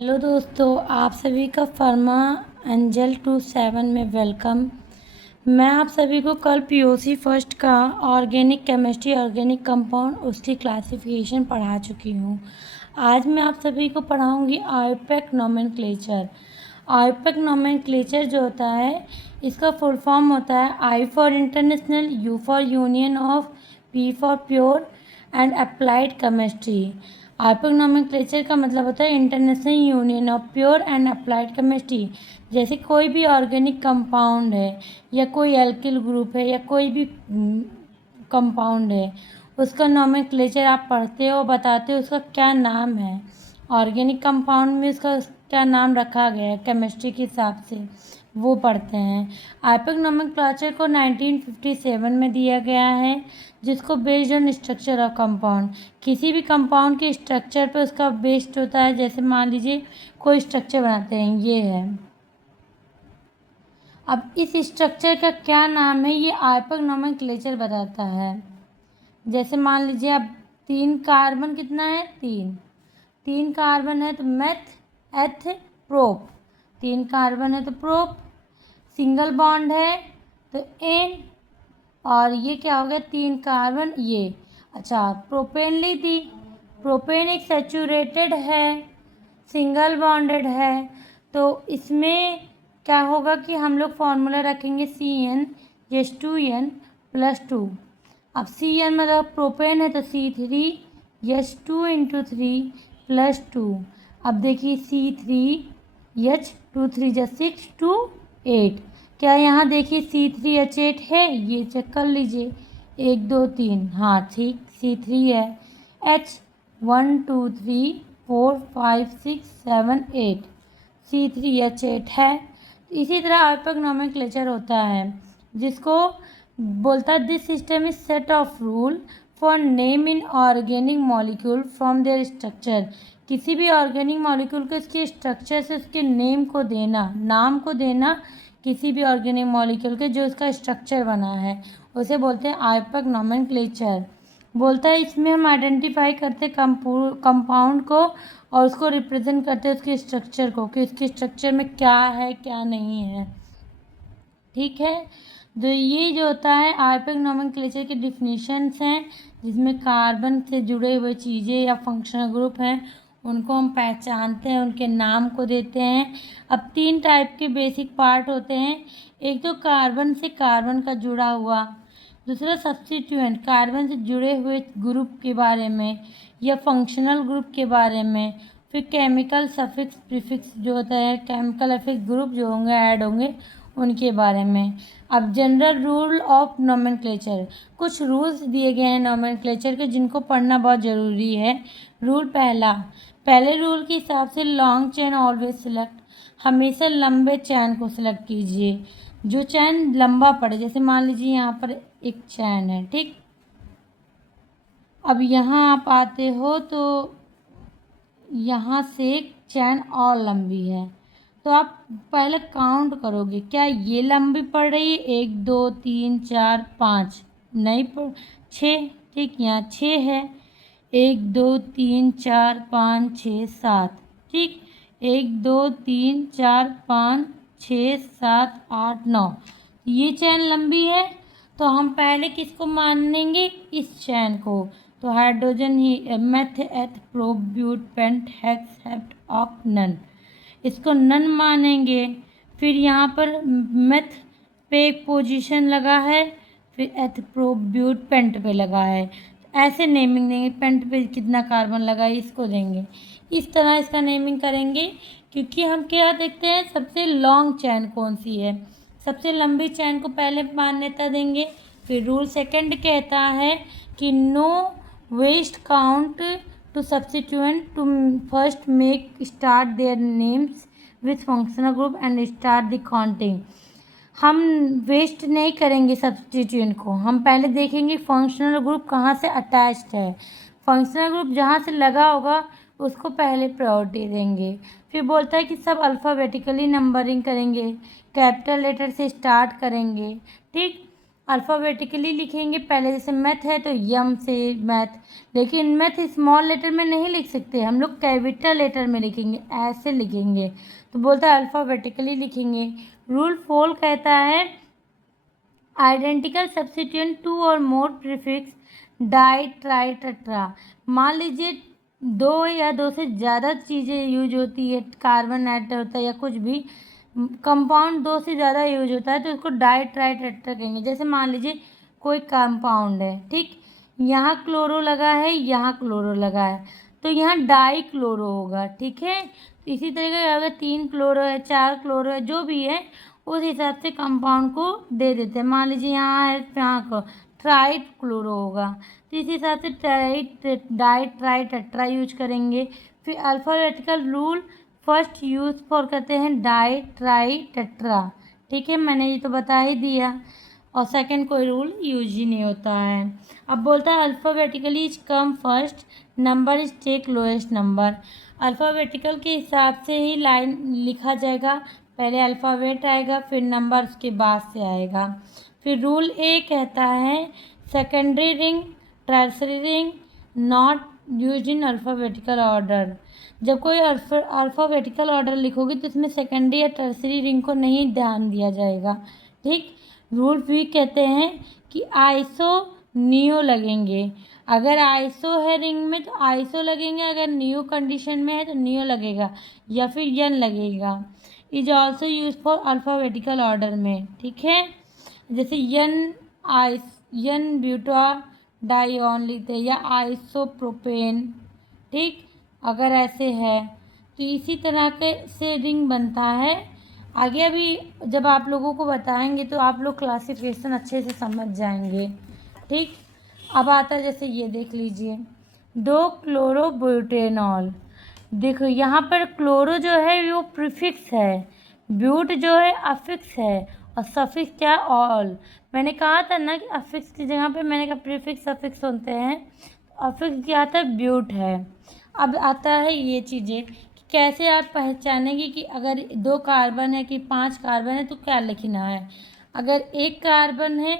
Hello दोस्तों, आप सभी का फर्मा एंजल 27 में वेलकम। मैं आप सभी को कल पीओसी फर्स्ट का ऑर्गेनिक केमिस्ट्री, ऑर्गेनिक कंपाउंड, उसकी क्लासिफिकेशन पढ़ा चुकी हूँ। आज मैं आप सभी को पढ़ाऊँगी आईयूपैक नोमेनक्लेचर। आईयूपैक नोमेनक्लेचर जो होता है, इसका फुल फॉर्म होता है I for international, U for union of, P for pure and applied chemistry. IUPAC nomenclature का मतलब होता है international union of pure and applied chemistry. जैसे कोई भी ऑर्गेनिक कंपाउंड है या कोई एल्किल ग्रुप है या कोई भी कंपाउंड है, उसका नोमेनक्लेचर आप पढ़ते हो, बताते हो उसका क्या नाम है। ऑर्गेनिक कंपाउंड में उसका क्या नाम रखा गया है केमिस्ट्री के हिसाब से, वो पढ़ते हैं। आईयूपैक नोमेनक्लेचर को 1957 में दिया गया है, जिसको based on structure of compound, किसी भी कंपाउंड के स्ट्रक्चर पे उसका बेस्ड होता है। जैसे मान लीजिए कोई स्ट्रक्चर बनाते हैं, ये है, अब इस स्ट्रक्चर का क्या नाम है ये आईयूपैक नोमेनक्लेचर बताता है। जैसे मान लीजिए अब 3 कार्बन कितना है, 3 कार्बन है तो मेथ एथ प्रोप, 3 कार्बन है तो प्रोप। सिंगल बॉन्ड है तो एन, और ये क्या हो गया, 3 कार्बन ये। अच्छा, प्रोपेन ली थी, प्रोपेन एक सैचुरेटेड है, सिंगल बॉन्डेड है, तो इसमें क्या होगा कि हम लोग फॉर्मूला रखेंगे CnH2n+2। अब Cn मतलब प्रोपेन है तो C3H2 × 3+2। अब देखिए C3H2 3 + 6 2 8। क्या यहाँ देखिए C3H8 है, ये चेक कर लीजिए, 1 2 3, हाँ ठीक, C3 है। H 1 2 3 4 5 6 7 8, C3H8 है। इसी तरह आईयूपैक नोमेनक्लेचर होता है, जिसको बोलता है this system is set of rule for name in organic molecule from there structure. किसी भी ऑर्गेनिक मॉलिक्यूल को इसके स्ट्रक्चर से उसके नेम को देना, नाम को देना, किसी भी ऑर्गेनिक मॉलिक्यूल के जो इसका स्ट्रक्चर बना है, उसे बोलते हैं आईयूपैक नोमेनक्लेचर। बोलता है इसमें हम आइडेंटिफाई करते कंपाउंड को और उसको रिप्रेजेंट करते हैं उसके स्ट्रक्चर को, कि उसके स्ट्रक्चर में क्या है क्या नहीं है। ठीक है, तो ये जो होता है आईयूपैक नोमेनक्लेचर के डिफिनीशंस हैं, जिसमें कार्बन से जुड़े हुए चीज़ें या फंक्शनल ग्रुप हैं, उनको हम पहचानते हैं, उनके नाम को देते हैं। अब 3 टाइप के बेसिक पार्ट होते हैं। एक तो कार्बन से कार्बन का जुड़ा हुआ, दूसरा सब्स्टिट्यूएंट, कार्बन से जुड़े हुए ग्रुप के बारे में या फंक्शनल ग्रुप के बारे में। फिर केमिकल सफिक्स प्रीफिक्स जो होता है, केमिकल अफिक्स ग्रुप जो होंगे ऐड होंगे, उनके बारे में। अब जनरल रूल ऑफ नोमेनक्लेचर, कुछ रूल्स दिए गए हैं नोमेनक्लेचर के, जिनको पढ़ना बहुत ज़रूरी है। रूल पहले रूल के हिसाब से लॉन्ग चेन ऑलवेज सिलेक्ट, हमेशा लंबे चैन को सिलेक्ट कीजिए, जो चैन लंबा पड़े। जैसे मान लीजिए यहाँ पर एक चैन है, ठीक, अब यहाँ आप आते हो तो यहाँ से एक चैन और लंबी है, तो आप पहले काउंट करोगे, क्या ये लंबी पड़ रही है, 1 2 3 4 5, नहीं पड़, 6, ठीक, यहाँ 6 है, 1 2 3 4 5 6 7, ठीक, 1 2 3 4 5 6 7 8 9, ये चैन लंबी है, तो हम पहले किसको मानेंगे, इस चैन को। तो हाइड्रोजन ही meth eth prop but pent hex hept oct non, इसको नन मानेंगे। फिर यहाँ पर मेथ पे एक पोजीशन लगा है, फिर एथ प्रोप ब्यूट पेंट पे लगा है, ऐसे नेमिंग देंगे, पेंट पे कितना कार्बन लगा है इसको देंगे, इस तरह इसका नेमिंग करेंगे। क्योंकि हम क्या देखते हैं, सबसे लॉन्ग चैन कौन सी है, सबसे लंबी चैन को पहले मान्यता देंगे। फिर रूल सेकंड कहता है कि no west count to substituent to first make start their names with functional group and start the counting. हम वेस्ट नहीं करेंगे सब्स्टिट्यूएंट को, हम पहले देखेंगे फंक्शनल ग्रुप कहाँ से अटैच्ड है, फंक्शनल ग्रुप जहाँ से लगा होगा उसको पहले प्रायोरिटी देंगे। फिर बोलता है कि सब अल्फ़ाबेटिकली नंबरिंग करेंगे, कैपिटल लेटर से स्टार्ट करेंगे, ठीक। अल्फ़ाबेटिकली लिखेंगे। पहले जैसे मैथ है तो यम से मैथ, लेकिन मैथ स्मॉल लेटर में नहीं लिख सकते, हम लोग कैपिटल लेटर में लिखेंगे, ऐसे लिखेंगे। तो बोलता है अल्फ़ाबेटिकली लिखेंगे। रूल 4 कहता है आइडेंटिकल सब्स्टिट्यूएंट टू और मोर प्रीफिक्स डाई ट्राई टेट्रा। मान लीजिए दो या दो से ज़्यादा चीज़ें यूज होती है, कार्बन ऐड होता है या कुछ भी कंपाउंड दो से ज़्यादा यूज होता है तो उसको डाई ट्राई टेट्रा कहेंगे। जैसे मान लीजिए कोई कंपाउंड है, ठीक, यहाँ क्लोरो लगा है, यहाँ क्लोरो लगा है, तो यहाँ डाई क्लोरो होगा, ठीक है। इसी तरीके अगर 3 क्लोरो है, 4 क्लोरो है, जो भी है उस हिसाब से कंपाउंड को दे देते हैं। मान लीजिए यहाँ है, यहाँ को ट्राइट क्लोरो होगा, तो इस हिसाब से ट्राइट डाई ट्राई टेट्रा यूज करेंगे। फिर alphabetical rule first use for करते हैं डाई ट्राई टेट्रा, ठीक है, मैंने ये तो बता ही दिया। और सेकंड कोई रूल यूज ही नहीं होता है। अब बोलता है alphabetically is come first, number is take lowest number. Alphabetical के हिसाब से ही लाइन लिखा जाएगा, पहले अल्फ़ाबेट आएगा फिर नंबर उसके बाद से आएगा। फिर रूल ए कहता है secondary ring tertiary ring not use in alphabetical order. जब कोई अल्फ़ाबेटिकल ऑर्डर लिखोगे तो इसमें सेकेंडरी या टर्सरी रिंग को नहीं ध्यान दिया जाएगा, ठीक। रूल बी कहते हैं कि आइसो नियो लगेंगे। अगर आइसो है रिंग में तो आइसो लगेंगे, अगर नियो कंडीशन में है तो नियो लगेगा या फिर यन लगेगा। Is also use for alphabetical order में, ठीक है। जैसे यन ब्यूटा डाई ऑनली थे या आइसोप्रोपेन, ठीक, अगर ऐसे है तो इसी तरह के से रिंग बनता है। आगे अभी जब आप लोगों को बताएंगे तो आप लोग क्लासिफिकेशन अच्छे से समझ जाएंगे, ठीक। अब आता है जैसे ये देख लीजिए दो क्लोरोब्यूटेनॉल। देखो यहाँ पर क्लोरो जो है वो प्रीफिक्स है, ब्यूट जो है अफिक्स है और सफिक्स क्या ऑल। मैंने कहा था ना कि अफिक्स की जगह पे मैंने कहा प्रीफिक्स सफिक्स होते हैं, अफिक्स क्या आता है ब्यूट है। अब आता है ये चीज़ें कि कैसे आप पहचानेंगे कि अगर 2 कार्बन है कि 5 कार्बन है तो क्या लिखना है। अगर 1 कार्बन है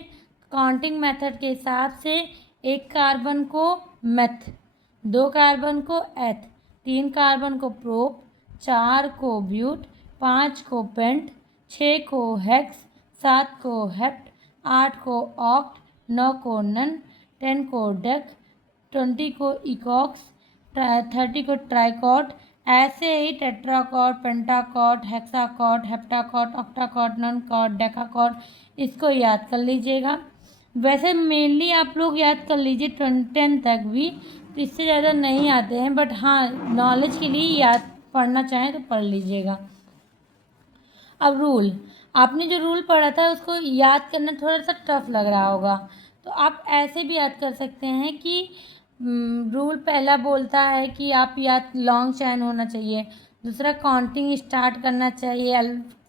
काउंटिंग मेथड के हिसाब से 1 कार्बन को मेथ, 2 कार्बन को एथ, 3 कार्बन को प्रोप, 4 को ब्यूट, 5 को पेंट, 6 को हेक्स, 7 को हेप्ट, 8 को ऑक्ट, 9 को नन, 10 को डेक, 20 को इकॉक्स, 30 को ट्राइकॉट। ऐसे ही टेट्राकॉट, पेंटाकॉट, हेक्साकॉट, हेप्टाकॉट, ऑक्टाकॉट, नॉनकॉट, डेकाकॉट, इसको याद कर लीजिएगा। वैसे मेनली आप लोग याद कर लीजिए 10 तक भी, तो इससे ज़्यादा नहीं आते हैं, बट हाँ नॉलेज के लिए याद पढ़ना चाहें तो पढ़ लीजिएगा। अब रूल, आपने जो रूल पढ़ा था उसको याद करना थोड़ा सा टफ लग रहा होगा, तो आप ऐसे भी याद कर सकते हैं कि रूल पहला बोलता है कि आप याद लॉन्ग चैन होना चाहिए, दूसरा काउंटिंग स्टार्ट करना चाहिए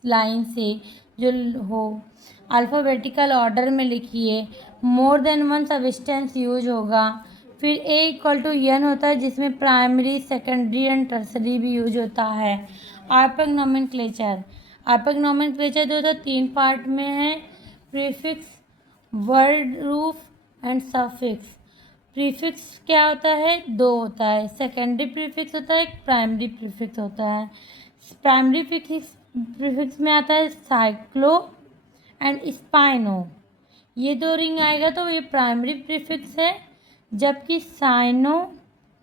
लाइन से जो हो, अल्फ़ाबेटिकल ऑर्डर में लिखिए, more than one substance use होगा, फिर ए इक्वल टू एन होता है जिसमें प्राइमरी सेकेंडरी एंड टर्सरी भी यूज होता है। आर्पक नोमेनक्लेचर, आर्पक नोमेनक्लेचर जो होता है 3 पार्ट में है, prefix, word roof and suffix. Prefix क्या होता है 2 होता है, सेकेंडरी प्रीफिक्स होता है, एक प्राइमरी प्रीफिक्स होता है। प्राइमरी प्रीफिक्स में आता है साइक्लो एंड स्पाइनो, ये 2 रिंग आएगा तो ये प्राइमरी प्रीफिक्स है, जबकि साइनो,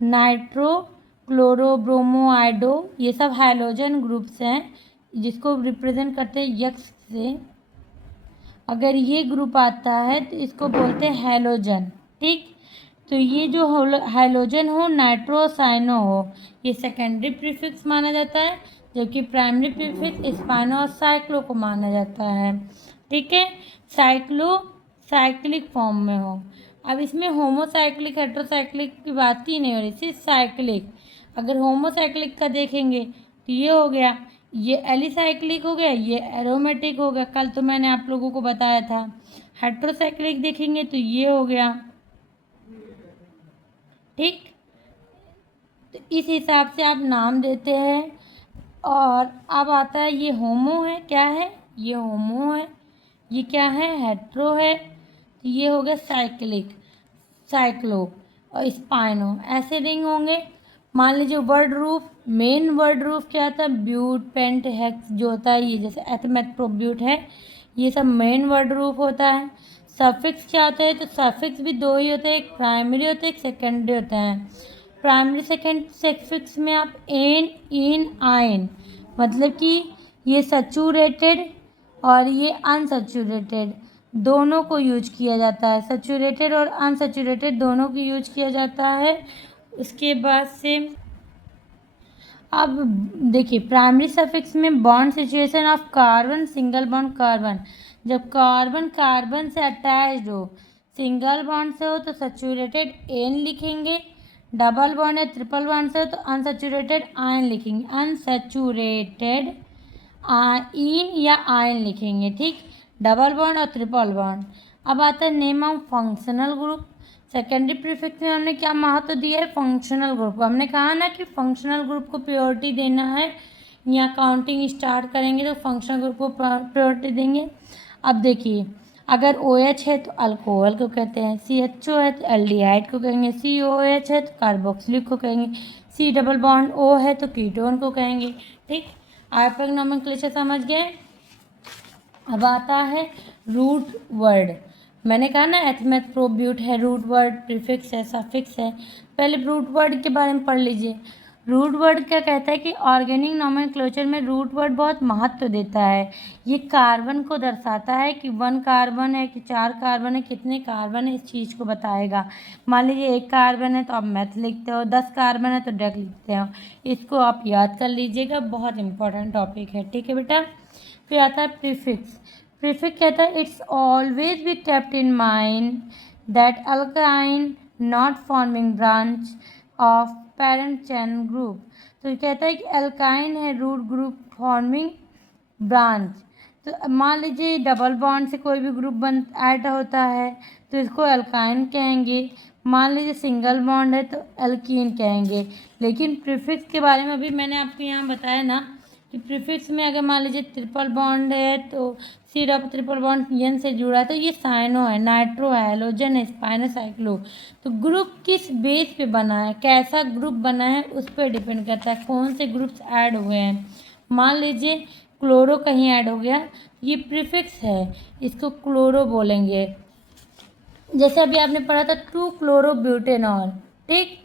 नाइट्रो, क्लोरो, ब्रोमो, आइडो ये सब हैलोजन ग्रुप्स हैं जिसको रिप्रेजेंट करते हैं यक्स से। अगर ये ग्रुप आता है तो इसको बोलते हैं हैलोजन, ठीक। तो ये जो हैलोजन हो, नाइट्रो साइनो हो, ये सेकेंडरी प्रीफिक्स माना जाता है, जबकि प्राइमरी प्रीफिक्स स्पाइनो और साइक्लो को माना जाता है, ठीक है। साइक्लो साइक्लिक फॉर्म में हो। अब इसमें होमोसाइक्लिक हेट्रोसाइक्लिक की बात ही नहीं हो रही, सिर्फ साइक्लिक। अगर होमोसाइक्लिक का देखेंगे तो ये हो गया, ये एलिसाइक्लिक हो गया, ये एरोमेटिक हो गया, कल तो मैंने आप लोगों को बताया था। हेट्रोसाइक्लिक देखेंगे तो ये हो गया, ठीक। तो इस हिसाब से आप नाम देते हैं। और अब आता है ये होमो है, क्या है ये होमो है, ये क्या है हेट्रो है, ये हो गया साइक्लिक, साइक्लो और स्पाइनो, ऐसे रिंग होंगे। मान लीजिए word roof, main word roof क्या होता है, ब्यूट, पेंट, हेक्स जो होता है, ये जैसे एथमेट, प्रोब्यूट है, ये सब मेन वर्ड रूफ होता है। सफिक्स क्या होता है, तो सफिक्स भी दो ही होते हैं, एक प्राइमरी होता है, एक सेकेंडरी होता है। प्राइमरी सेकेंड सफिक्स में आप एन, इन, आइन, मतलब कि ये सैचुरेटेड और ये अनसैचुरेटेड दोनों को यूज किया जाता है, सैचुरेटेड और अनसैचुरेटेड दोनों को यूज किया जाता है। उसके बाद से अब देखिए प्राइमरी सफिक्स में bond situation of carbon, single bond carbon, जब कार्बन कार्बन से अटैच्ड हो, सिंगल बॉन्ड से हो तो सैचुरेटेड एन लिखेंगे, डबल बॉन्ड या ट्रिपल बॉन्ड से हो तो अनसैचुरेटेड आयन लिखेंगे, अनसैचुरेटेड इन या आयन लिखेंगे, ठीक। डबल बॉन्ड और ट्रिपल बॉन्ड। अब आता है name of functional group. Secondary prefix में हमने क्या महत्व दिया है, फंक्शनल ग्रुप को। हमने कहा ना कि फंक्शनल ग्रुप को प्रायोरिटी देना है, यहाँ काउंटिंग स्टार्ट करेंगे तो फंक्शनल ग्रुप को प्रायोरिटी देंगे। अब देखिए अगर OH है तो अल्कोहल को कहते हैं, CHO है तो एल्डिहाइड को कहेंगे, COH है तो कार्बोक्सिलिक को कहेंगे, C डबल बॉन्ड O है तो कीटोन को कहेंगे, ठीक। आप लोग नोमेनक्लेचर समझ गए। अब आता है रूट वर्ड। मैंने कहा ना एथमेट, प्रोब्यूट है, रूट वर्ड, प्रीफिक्स है, सफिक्स है। पहले रूट वर्ड के बारे में पढ़ लीजिए। रूट वर्ड क्या कहता है कि ऑर्गेनिक नोमेनक्लेचर में रूट वर्ड बहुत महत्व देता है। ये कार्बन को दर्शाता है कि 1 कार्बन है कि 4 कार्बन है, कितने कार्बन है, इस चीज़ को बताएगा। मान लीजिए 1 कार्बन है तो आप मैथ लिखते हो, 10 कार्बन है तो डेक लिखते हो। इसको आप याद कर लीजिएगा, बहुत इंपॉर्टेंट टॉपिक है, ठीक है बेटा। फिर आता है प्रीफिक्स। प्रीफिक्स कहता है it's always be kept in mind that alkyne not forming branch of parent chain group. तो कहता है कि अल्काइन है रूट ग्रुप फॉर्मिंग ब्रांच। तो मान लीजिए डबल बॉन्ड से कोई भी ग्रुप बन ऐड होता है तो इसको अल्काइन कहेंगे। मान लीजिए सिंगल बॉन्ड है तो एल्कीन कहेंगे। लेकिन प्रीफिक्स के बारे में अभी मैंने आपको यहाँ बताया ना कि प्रीफिक्स में अगर मान लीजिए ट्रिपल बॉन्ड है तो C double triple bond N से जुड़ा है तो ये साइनो है, नाइट्रो है, हेलोजन है, स्पाइनो, साइक्लो। तो ग्रुप किस बेस पे बना है, कैसा ग्रुप बना है उस पर डिपेंड करता है, कौन से ग्रुप्स ऐड हुए हैं। मान लीजिए क्लोरो कहीं ऐड हो गया, ये प्रीफिक्स है, इसको क्लोरो बोलेंगे। जैसे अभी आपने पढ़ा था 2 क्लोरोब्यूटेनॉल, ठीक।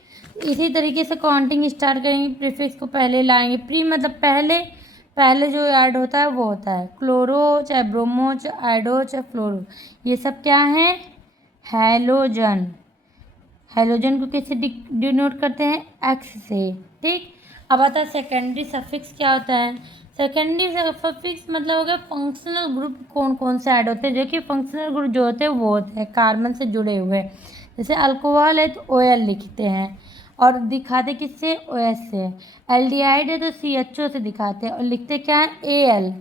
इसी तरीके से काउंटिंग स्टार्ट करेंगे, प्रीफिक्स को पहले लाएंगे। प्री मतलब पहले, पहले जो ऐड होता है वो होता है क्लोरो, चाहे ब्रोमो, चाहे आइडो, चाहे फ्लोरो, ये सब क्या है, हैलोजन। हैलोजन को किससे डिनोट करते हैं, एक्स से, ठीक। अब आता है सेकेंडरी सफिक्स। क्या होता है सेकेंडरी सफिक्स, मतलब हो गया फंक्शनल ग्रुप कौन कौन से ऐड होते हैं। जो कि फंक्शनल ग्रुप जो होते हैं वो होते हैं कार्बन से जुड़े हुए। जैसे अल्कोहल है तो OL लिखते हैं और दिखाते किससे, OH से। एल्डिहाइड है तो CHO से दिखाते हैं और लिखते क्या है, AL।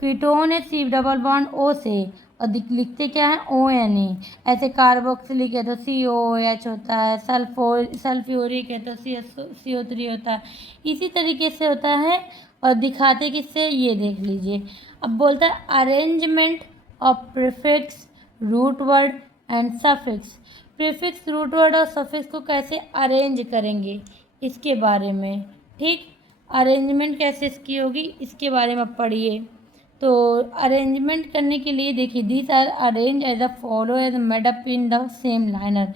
कीटोन है C डबल बॉन्ड O से और लिखते क्या है, ONE। ऐसे कार्बोक्सिलिक है तो COOH होता है, सल्फ्यूरिक है तो CO3 होता है। इसी तरीके से होता है और दिखाते किससे, ये देख लीजिए। अब बोलता है arrangement of prefix, root word and suffix. Prefix, root word और सफिक्स को कैसे अरेंज करेंगे इसके बारे में, ठीक। अरेंजमेंट कैसे इसकी होगी इसके बारे में पढ़िए। तो अरेंजमेंट करने के लिए देखिए these are arrange as a follow as made up in the same liner.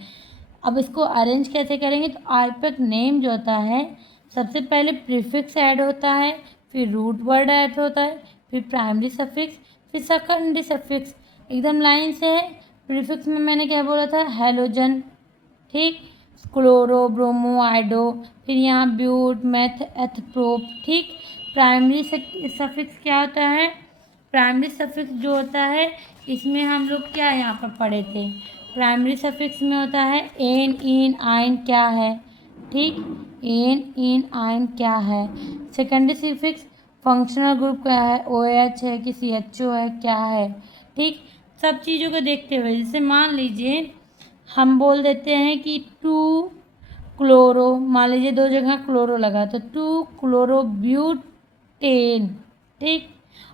अब इसको अरेंज कैसे करेंगे, तो आल्फेट नेम जो होता है सबसे पहले प्रीफिक्स ऐड होता है, फिर रूट वर्ड ऐड होता है, फिर प्राइमरी सफिक्स, फिर सेकेंडरी सफिक्स। एकदम लाइन से है। प्रीफिक्स में मैंने क्या बोला था, हैलोजन, ठीक, क्लोरो, ब्रोमो, आइडो, फिर यहाँ ब्यूट, मेथ, एथ, प्रोप, ठीक। प्राइमरी सफिक्स क्या होता है, प्राइमरी सफिक्स जो होता है इसमें हम लोग क्या यहाँ पर पढ़े थे, प्राइमरी सफिक्स में होता है एन, इन, आइन क्या है, ठीक, एन, इन, आइन क्या है। सेकेंडरी सफिक्स फंक्शनल ग्रुप क्या है, OH है कि CHO है क्या है, ठीक। सब चीज़ों को देखते हुए जैसे मान लीजिए हम बोल देते हैं कि 2 क्लोरो, मान लीजिए 2 जगह क्लोरो लगा तो 2 क्लोरोब्यूटेन, ठीक।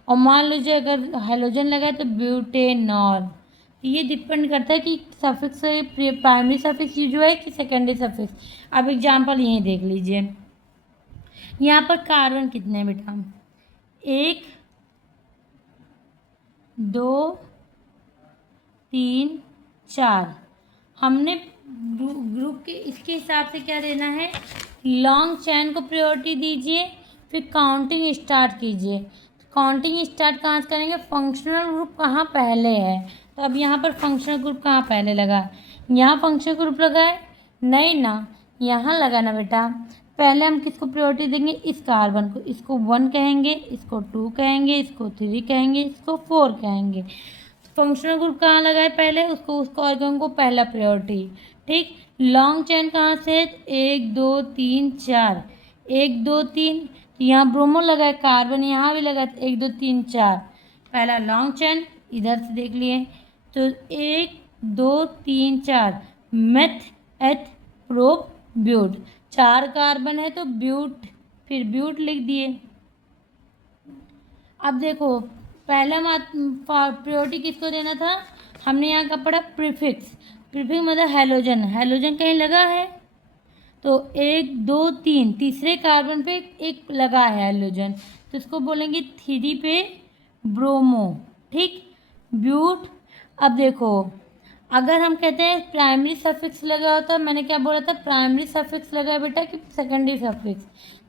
और मान लीजिए अगर हाइड्रोजन लगा तो ब्यूटेनॉल, ये डिपेंड करता है कि सफिक्स प्राइमरी सफिक्स यूज हुआ है कि सेकेंडरी सफिक्स। अब एग्जांपल यहीं देख लीजिए, यहाँ पर कार्बन कितने हैं बेटा, 1 2 3 4। हमने ग्रुप के इसके हिसाब से क्या देना है, लॉन्ग चैन को प्रायोरिटी दीजिए, फिर काउंटिंग स्टार्ट कीजिए। काउंटिंग स्टार्ट कहाँ से करेंगे, फंक्शनल ग्रुप कहाँ पहले है, तो अब यहाँ पर फंक्शनल ग्रुप कहाँ पहले लगा, यहाँ फंक्शनल ग्रुप लगा है, नहीं ना, यहाँ लगा ना बेटा। पहले हम किसको प्रायोरिटी देंगे, इस कार्बन को, इसको 1 कहेंगे, इसको 2 कहेंगे, इसको 3 कहेंगे, इसको 4 कहेंगे। फंक्शनल ग्रुप कहाँ लगा है पहले, उसको ऑर्गन को पहला प्रायोरिटी। ठीक, लॉन्ग चैन कहाँ से है, 1 2 3 4, 1 2 3, तो यहाँ ब्रोमो लगा है, कार्बन यहाँ भी लगा है, 1 2 3 4, पहला लॉन्ग चैन। इधर से देख लिए तो 1 2 3 4, मेथ एथ प्रोप ब्यूट, 4 कार्बन है तो ब्यूट, फिर ब्यूट लिख दिए। अब देखो पहला प्रायोरिटी किसको देना था, हमने यहाँ का पढ़ा प्रीफिक्स, प्रीफिक्स मतलब हेलोजन, हेलोजन कहीं लगा है तो 1 2 3, तीसरे कार्बन पे एक लगा है हेलोजन, तो इसको बोलेंगे 3 पे ब्रोमो। ठीक, ब्यूट। अब देखो अगर हम कहते हैं प्राइमरी सफिक्स लगा होता, मैंने क्या बोला था, प्राइमरी सफिक्स लगा है बेटा कि सेकेंडरी सफिक्स,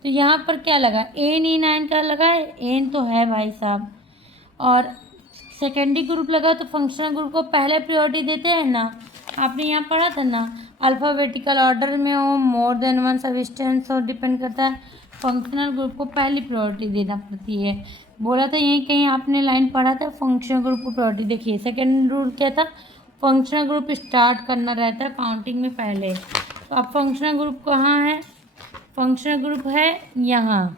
तो यहाँ पर क्या लगा, NE9 का लगा है, एन तो है भाई साहब, और सेकेंडरी ग्रुप लगा तो फंक्शनल ग्रुप को पहले प्रायोरिटी देते हैं ना, आपने यहाँ पढ़ा था ना, अल्फ़ाबेटिकल ऑर्डर में हो, मोर देन वन सब्सटेंस हो, डिपेंड करता है, फंक्शनल ग्रुप को पहली प्रायोरिटी देना पड़ती है। बोला था यहीं कहीं आपने लाइन पढ़ा था, फंक्शनल ग्रुप को प्रायोरिटी। देखिए सेकेंड रूल क्या था, फंक्शनल ग्रुप स्टार्ट करना रहता है काउंटिंग में पहले। तो अब फंक्शनल ग्रुप कहाँ है, फंक्शनल ग्रुप है यहाँ,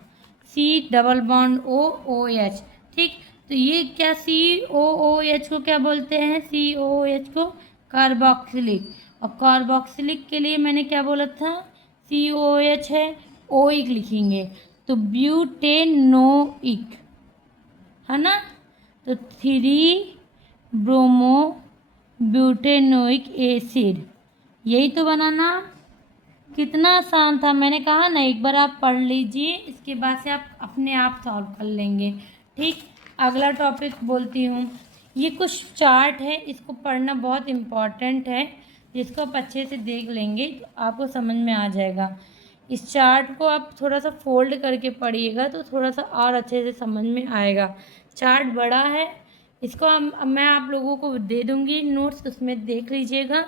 C+OH। ठीक, तो ये क्या COOH को क्या बोलते हैं, COOH को कार्बोक्सिलिक, और कार्बोक्सिलिक के लिए मैंने क्या बोला था, COOH है, ओइक लिखेंगे तो ब्यूटेनोइक है ना, तो 3 ब्रोमो ब्यूटेनोइक एसिड, यही तो बनाना। कितना आसान था, मैंने कहा ना, एक बार आप पढ़ लीजिए, इसके बाद से आप अपने आप सॉल्व कर लेंगे। ठीक, अगला टॉपिक बोलती हूँ, ये कुछ चार्ट है, इसको पढ़ना बहुत इम्पॉर्टेंट है, जिसको आप अच्छे से देख लेंगे तो आपको समझ में आ जाएगा। इस चार्ट को आप थोड़ा सा फोल्ड करके पढ़िएगा तो थोड़ा सा और अच्छे से समझ में आएगा। चार्ट बड़ा है, इसको मैं आप लोगों को दे दूँगी नोट्स, उसमें देख लीजिएगा।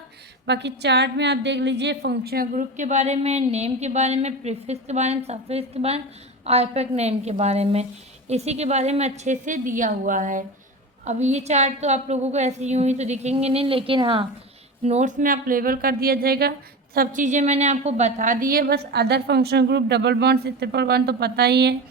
बाकी चार्ट में आप देख लीजिए फंक्शनल ग्रुप के बारे में, नेम के बारे में, प्रीफिक्स के बारे में, सफिक्स के बारे में, आईपैक नेम के बारे में, इसी के बारे में अच्छे से दिया हुआ है। अब ये चार्ट तो आप लोगों को ऐसे यूँ ही तो दिखेंगे नहीं, लेकिन हाँ नोट्स में आप लेबल कर दिया जाएगा। सब चीज़ें मैंने आपको बता दी है, बस other functional group double bond से ट्रिपल बॉन्ड तो पता ही है,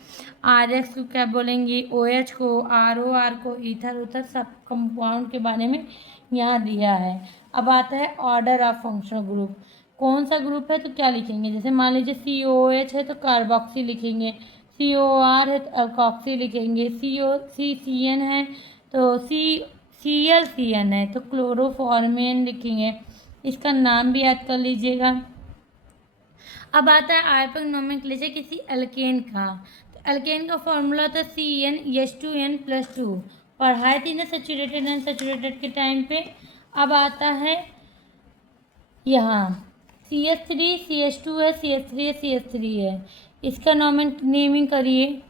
RX को क्या बोलेंगे, OH को, ROR को, ईथर उथर सब कंपाउंड के बारे में यहाँ दिया है। अब आता है ऑर्डर ऑफ फंक्शनल ग्रुप, कौन सा ग्रुप है तो क्या लिखेंगे, जैसे मान लीजिए COOH है तो कार्बोक्सी लिखेंगे, COR है तो अल्कोक्सी लिखेंगे, COCCN है तो CLCN है तो क्लोरोफॉर्मेन लिखेंगे, इसका नाम भी याद कर लीजिएगा। अब आता है आईपैक नोमेनक्लेचर किसी एल्केन का, तो एल्केन का फॉर्मूला होता है CnH2n+2, पढ़ाई थी ना सैचुरेटेड अनसैचुरेटेड के टाइम पे। अब आता है यहाँ CH3 CH2 है, CH3 है, CH3 है, इसका नेमिंग करिए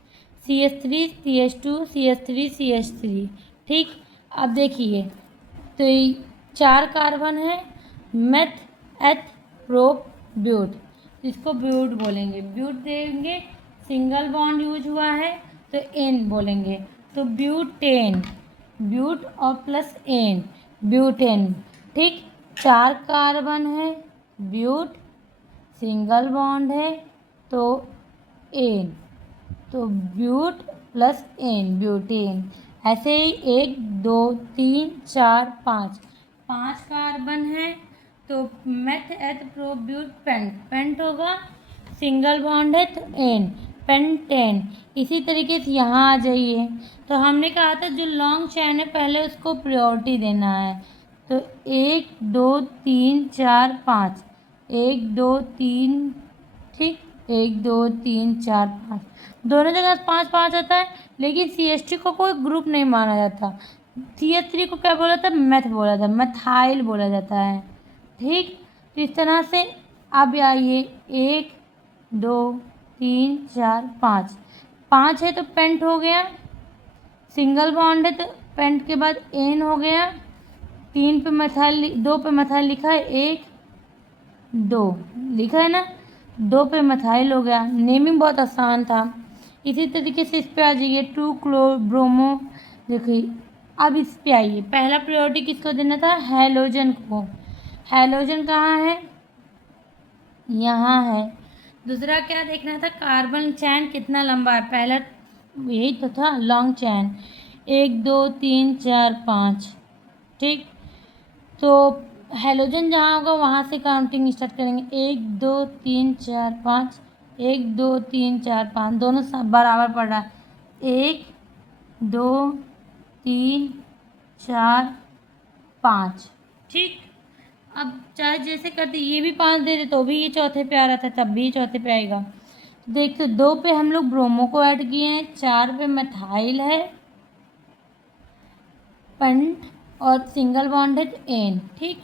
CH3 CH2 CH3 CH3। ठीक, अब देखिए तो ये 4 कार्बन है, मेथ एथ प्रोप ब्यूट, इसको ब्यूट बोलेंगे, ब्यूट देंगे, सिंगल बॉन्ड यूज हुआ है तो एन बोलेंगे, तो ब्यूटेन, ब्यूट और प्लस एन, ब्यूटेन। ठीक, 4 कार्बन है, ब्यूट, सिंगल बॉन्ड है तो एन, तो ब्यूट प्लस एन, ब्यूटेन। ऐसे ही 1 2 3 4 5 कार्बन है तो meth eth pro but pent, pent होगा, सिंगल बॉन्ड है तो एन, पेंटेन। इसी तरीके से यहाँ आ जाइए, तो हमने कहा था जो लॉन्ग चैन है पहले उसको प्रायोरिटी देना है, तो 1 2 3 4 5, 1 2 3, ठीक, 1 2 3 4 5, दोनों जगह 5 5 आता है, लेकिन CH3 को कोई ग्रुप नहीं माना जाता। CH3 को क्या बोला था? मैथ बोला था, मैथाइल बोला जाता है, ठीक। तो इस तरह से अब आइए 1 2 3 4 5, 5 है तो पेंट हो गया, सिंगल बॉन्ड है तो पेंट के बाद एन हो गया, 3 पे मैथाइल, 2 पे मैथाइल लिखा है, 1 2 लिखा है ना, 2 पे मैथाइल हो गया। नेमिंग बहुत आसान था। इसी तरीके से इस पे आ जाइए 2 क्लोर ब्रोमो। देखिए अब इस पे आइए, पहला प्रायोरिटी किसको देना था? हैलोजन को। हैलोजन कहाँ है? यहाँ है। दूसरा क्या देखना था? कार्बन चैन कितना लंबा है। पहला यही तो था, लॉन्ग चैन, 1 2 3 4 5, ठीक। तो हैलोजन जहाँ होगा वहाँ से काउंटिंग स्टार्ट करेंगे, 1 2 3 4 5, 1 2 3 4 5, दोनों सब बराबर पड़ रहा है, 1 2 3 4 5, ठीक। अब चाहे जैसे करते, ये भी 5 दे दे तो भी ये चौथे पे आ रहा था, तब भी चौथे पे आएगा। देखते 2 पे हम लोग ब्रोमो को ऐड किए हैं, 4 पे मैथाइल है, पेंट और सिंगल बॉन्ड है तो एन, ठीक।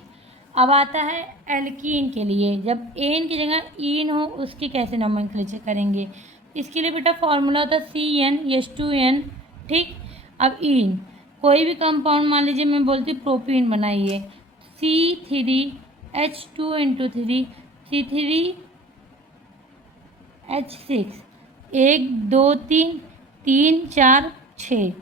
अब आता है एल्कीन के लिए, जब एन की जगह ईन हो उसकी कैसे नोमेनक्लेचर करेंगे। इसके लिए बेटा फॉर्मूला होता है CnH2n, ठीक। अब ईन, कोई भी कंपाउंड मान लीजिए, मैं बोलती हूँ प्रोपीन बनाइए, C3H2 × 3 C3H6, 1 2 3 3 4 6,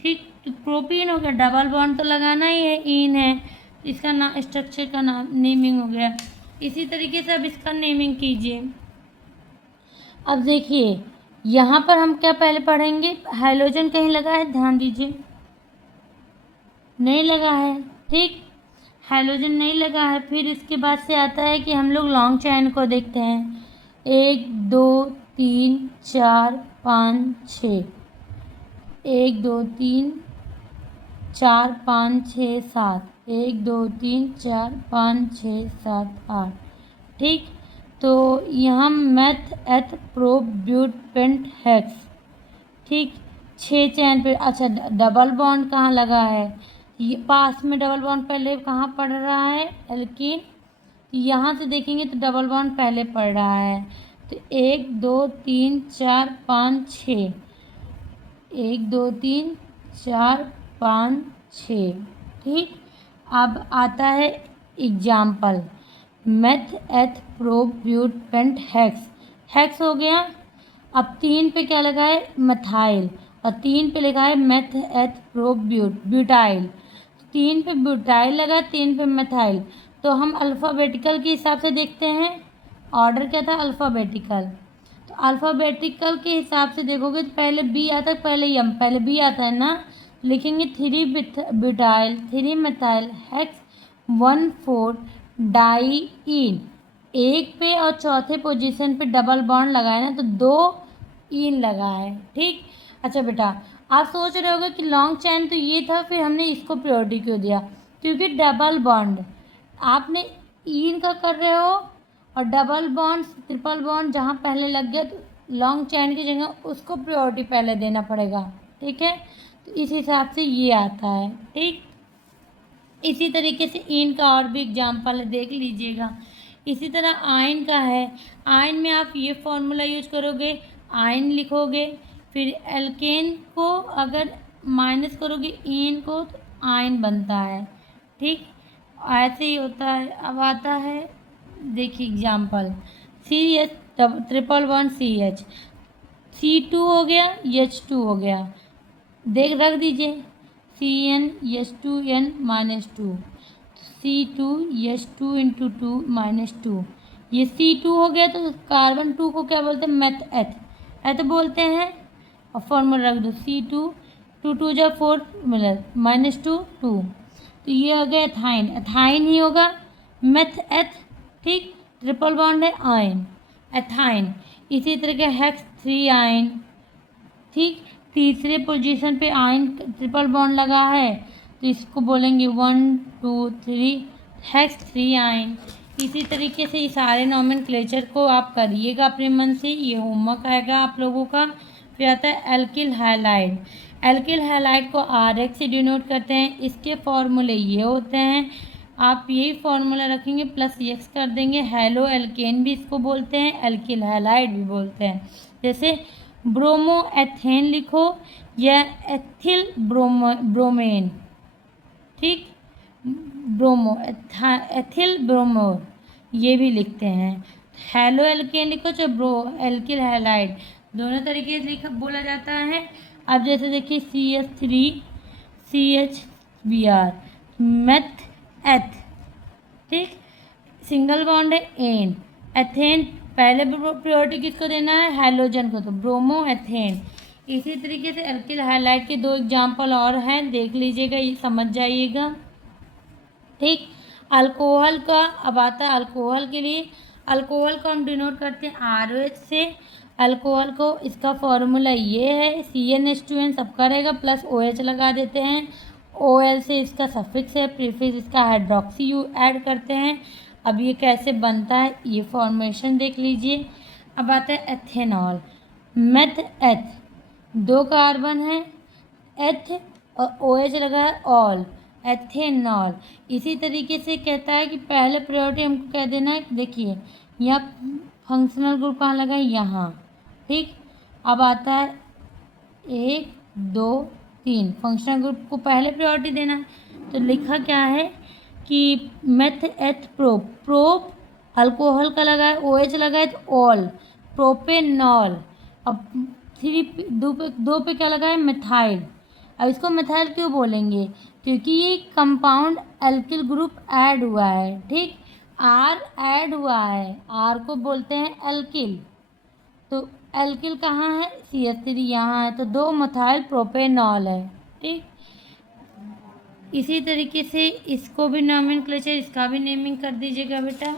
ठीक। तो प्रोपीन हो गया, डबल बॉन्ड तो लगाना ही है, ईन है, इसका नाम, स्ट्रक्चर का नाम, नेमिंग हो गया। इसी तरीके से अब इसका नेमिंग कीजिए। अब देखिए यहाँ पर हम क्या पहले पढ़ेंगे, हाइड्रोजन कहीं लगा है? ध्यान दीजिए, नहीं लगा है, ठीक, हाइड्रोजन नहीं लगा है। फिर इसके बाद से आता है कि हम लोग लॉन्ग चैन को देखते हैं, 1 2 3 4 5 6, 1 2 3 4 5 6 7, 1 2 3 4 5 6 7 8, ठीक। तो यहाँ मैथ एथ प्रोप ब्यूट पेंट हेक्स, ठीक, 6 चैन पे। अच्छा डबल बॉन्ड कहाँ लगा है? ये पास में डबल बॉन्ड पहले कहाँ पड़ रहा है? एल्कीन। यहाँ से देखेंगे तो डबल बॉन्ड पहले पड़ रहा है, तो 1 2 3 4 5 6, 1 2 3 4 5 6, ठीक। अब आता है example, meth eth prop but pent hex, hex हो गया। अब 3 पे क्या लगा है? मिथाइल, और 3 पे लगा है मेथ एथ प्रोप ब्यूटाइल, 3 पे ब्यूटाइल लगा, 3 पे मिथाइल। तो हम अल्फ़ाबेटिकल के हिसाब से देखते हैं, ऑर्डर क्या था? अल्फ़ाबेटिकल। तो अल्फ़ाबेटिकल के हिसाब से देखोगे तो पहले बी आता है, पहले बी आता है ना, लिखेंगे 3 ब्यूटाइल, 3 मिथाइल हेक्स 1 4 डाईईन। एक पे और चौथे पोजीशन पे डबल बॉन्ड लगाए ना, तो 2 ईन लगा है, ठीक। अच्छा बेटा आप सोच रहे होगे कि लॉन्ग चैन तो ये था, फिर हमने इसको प्रायोरिटी क्यों दिया? क्योंकि डबल बॉन्ड आपने ईन का कर रहे हो, और डबल बॉन्ड ट्रिपल बॉन्ड जहाँ पहले लग गया तो लॉन्ग चैन की जगह उसको प्रायोरिटी पहले देना पड़ेगा, ठीक है। तो इस हिसाब से ये आता है, ठीक। इसी तरीके से ईन का और भी एग्जाम्पल है, देख लीजिएगा। इसी तरह आयन का है, आयन में आप ये फॉर्मूला यूज करोगे, आयन लिखोगे, फिर एल्केन को अगर माइनस करोगे ईन को तो आयन बनता है, ठीक। ऐसे ही होता है। अब आता है देखिए example, CH triple bond CH, C2 हो गया, H2 हो गया, देख रख दीजिए, CnH2n -2, C2 H2 × 2 -2, ये C2 हो गया। तो कार्बन 2 को क्या बोलते हैं? मेथ एथ बोलते हैं, और फॉर्मूला रख दो, C2 2 2 जा 4 मिला -2 2, तो ये हो गया एथाइन, एथाइन ही होगा, मेथ एथ, ठीक। ट्रिपल बॉन्ड है आयन, एथाइन। इसी तरह के हेक्स 3 आयन, ठीक। तीसरे पोजीशन पे आयन ट्रिपल बॉन्ड लगा है, तो तो इसको बोलेंगे 1 2 3 हेक्स-3-आइन। इसी तरीके से ये सारे नॉमेनक्लेचर को आप करिएगा अपने मन से, ये होमवर्क आएगा आप लोगों का। फिर आता है एल्किल हैलाइड। एल्किल हैलाइड को RX से डिनोट करते हैं। इसके फॉर्मूले ये होते हैं, आप यही फॉर्मूला रखेंगे प्लस एक्स कर देंगे। हेलो एल्केन भी इसको बोलते हैं, एल्किल हैलाइड भी बोलते हैं। जैसे ब्रोमो एथेन लिखो या एथिल ब्रोमेन, ठीक, ब्रोमो एथिल ब्रोमो ये भी लिखते हैं। हेलो एल्केन लिखो चाहे ब्रो एल्किल हैलाइड, दोनों तरीके से लिखा बोला जाता है। अब जैसे देखिए CH3 CHBr मेथ एथ, ठीक, सिंगल बॉन्ड है एन। एथेन पहले प्रायोरिटी किसको देना है, हैलोजन को, तो ब्रोमो एथेन। इसी तरीके से एल्किल हैलाइड के 2 एग्जाम्पल और हैं, देख लीजिएगा, ये समझ जाइएगा, ठीक। अल्कोहल का अब आता है अल्कोहल के लिए। अल्कोहल को हम डिनोट करते हैं RH से। अल्कोहल को इसका फॉर्मूला ये है, CnH2n सबका रहेगा प्लस OH लगा देते हैं। OL से इसका सफिक्स है, प्रीफिक्स इसका हाइड्रोक्सी ऐड करते हैं। अब ये कैसे बनता है ये फॉर्मेशन देख लीजिए। अब आता है एथेनॉल, मेथ एथ, 2 कार्बन है, एथ और OH लगा है ऑल, एथेनॉल। इसी तरीके से कहता है कि पहले प्रायोरिटी हमको कह देना है, देखिए यहाँ फंक्शनल ग्रुप कहाँ लगा है, यहाँ, ठीक। अब आता है 1 2 3, फंक्शनल ग्रुप को पहले प्रायोरिटी देना है। तो लिखा क्या है कि meth eth prop, prop alcohol का लगा है, OH लगा है तो ऑल, प्रोपेनॉल। अब 2 पे क्या लगा है, मिथाइल। अब इसको मिथाइल क्यों बोलेंगे, क्योंकि ये कंपाउंड एल्किल ग्रुप ऐड हुआ है, ठीक, R ऐड हुआ है, R को बोलते हैं एल्किल। तो एल्किल कहाँ है, CH3 यहाँ है, तो 2 मिथाइल प्रोपेनॉल है, ठीक। इसी तरीके से इसको भी नॉमेनक्लेचर, इसका भी नेमिंग कर दीजिएगा बेटा।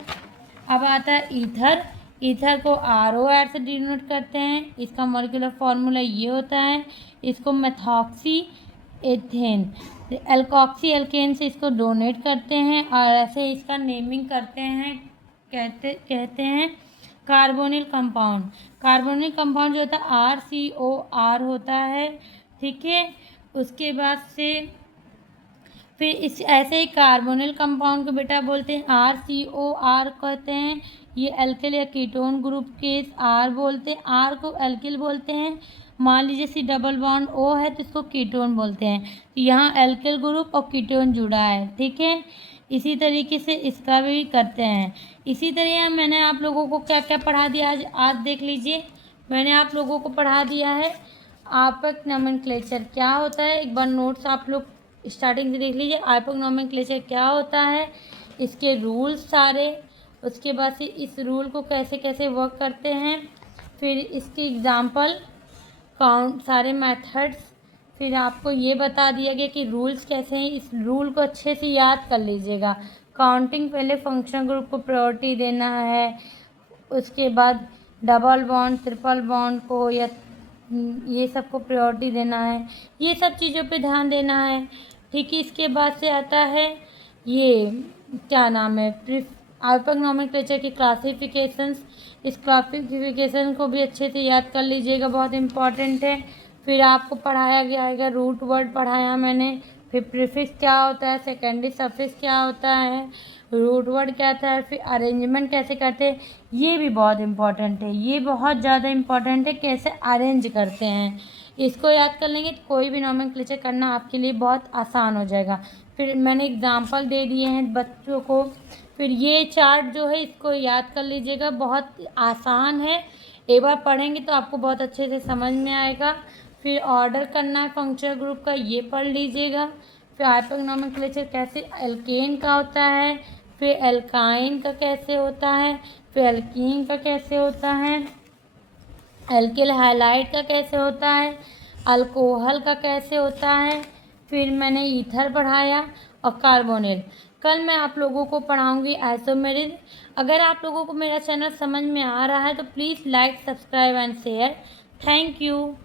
अब आता है ईथर। ईथर को ROR से डिनोट करते हैं, इसका मॉलिक्यूलर फॉर्मूला ये होता है, इसको मेथॉक्सी एथेन, एल्कॉक्सी एल्केन से इसको डोनेट करते हैं और ऐसे इसका नेमिंग करते हैं, कहते हैं कार्बोनिल कंपाउंड। कार्बोनिल कंपाउंड जो होता है RCOR होता है, ठीक है। उसके बाद से फिर इस ऐसे ही कार्बोनिल कंपाउंड को बेटा बोलते हैं RCOR कहते हैं। ये एल्किल या कीटोन ग्रुप के R बोलते हैं, R को एल्किल बोलते हैं। मान लीजिए C डबल बॉन्ड O है तो इसको कीटोन बोलते हैं। तो यहाँ एल्किल ग्रुप और कीटोन जुड़ा है, ठीक है। इसी तरीके से इसका भी करते हैं। इसी तरह मैंने आप लोगों को क्या क्या पढ़ा दिया आज देख लीजिए। मैंने आप लोगों को पढ़ा दिया है आर्पक नोमेनक्लेचर क्या होता है, एक बार नोट्स आप लोग स्टार्टिंग से देख लीजिए। आर्पक नोमेनक्लेचर क्या होता है, इसके रूल्स सारे, उसके बाद से इस रूल को कैसे कैसे वर्क करते हैं, फिर इसके एग्जाम्पल, काउंट, सारे मेथड्स, फिर आपको ये बता दिया गया कि रूल्स कैसे हैं। इस रूल को अच्छे से याद कर लीजिएगा। काउंटिंग, पहले फंक्शनल ग्रुप को प्रायोरिटी देना है, उसके बाद डबल बॉन्ड ट्रिपल बॉन्ड को या ये सब को प्रायोरिटी देना है, ये सब चीज़ों पे ध्यान देना है, ठीक है। इसके बाद से आता है ये क्या नाम है, आर्पक नोमेनक्लेचर की क्लासिफिकेशंस। इस क्लासिफिकेशन को भी अच्छे से याद कर लीजिएगा, बहुत इम्पॉर्टेंट है। फिर आपको पढ़ाया गया है रूट वर्ड पढ़ाया मैंने, फिर प्रीफिक्स क्या होता है, सेकेंडरी सफिक्स क्या होता है, रूट वर्ड क्या था है, फिर अरेंजमेंट कैसे करते हैं, ये भी बहुत इम्पॉर्टेंट है, ये बहुत ज़्यादा इम्पॉर्टेंट है कैसे अरेंज करते हैं। इसको याद कर लेंगे तो कोई भी नोमेनक्लेचर करना आपके लिए बहुत आसान हो जाएगा। फिर मैंने एग्जाम्पल दे दिए हैं बच्चों को। फिर ये चार्ट जो है इसको याद कर लीजिएगा, बहुत आसान है, एक बार पढ़ेंगे तो आपको बहुत अच्छे से समझ में आएगा। फिर ऑर्डर करना है फंक्शनल ग्रुप का, ये पढ़ लीजिएगा। फिर आर्पक नोमेनक्लेचर कैसे एल्केन का होता है, फिर एल्काइन का कैसे होता है, फिर एल्कीन का कैसे होता है, एल्किल हैलाइड का कैसे होता है, अल्कोहल का कैसे होता है, फिर मैंने ईथर पढ़ाया और कार्बोनिल। कल मैं आप लोगों को पढ़ाऊंगी आइसोमेरिक। अगर आप लोगों को मेरा चैनल समझ में आ रहा है तो please like, subscribe and share. Thank you.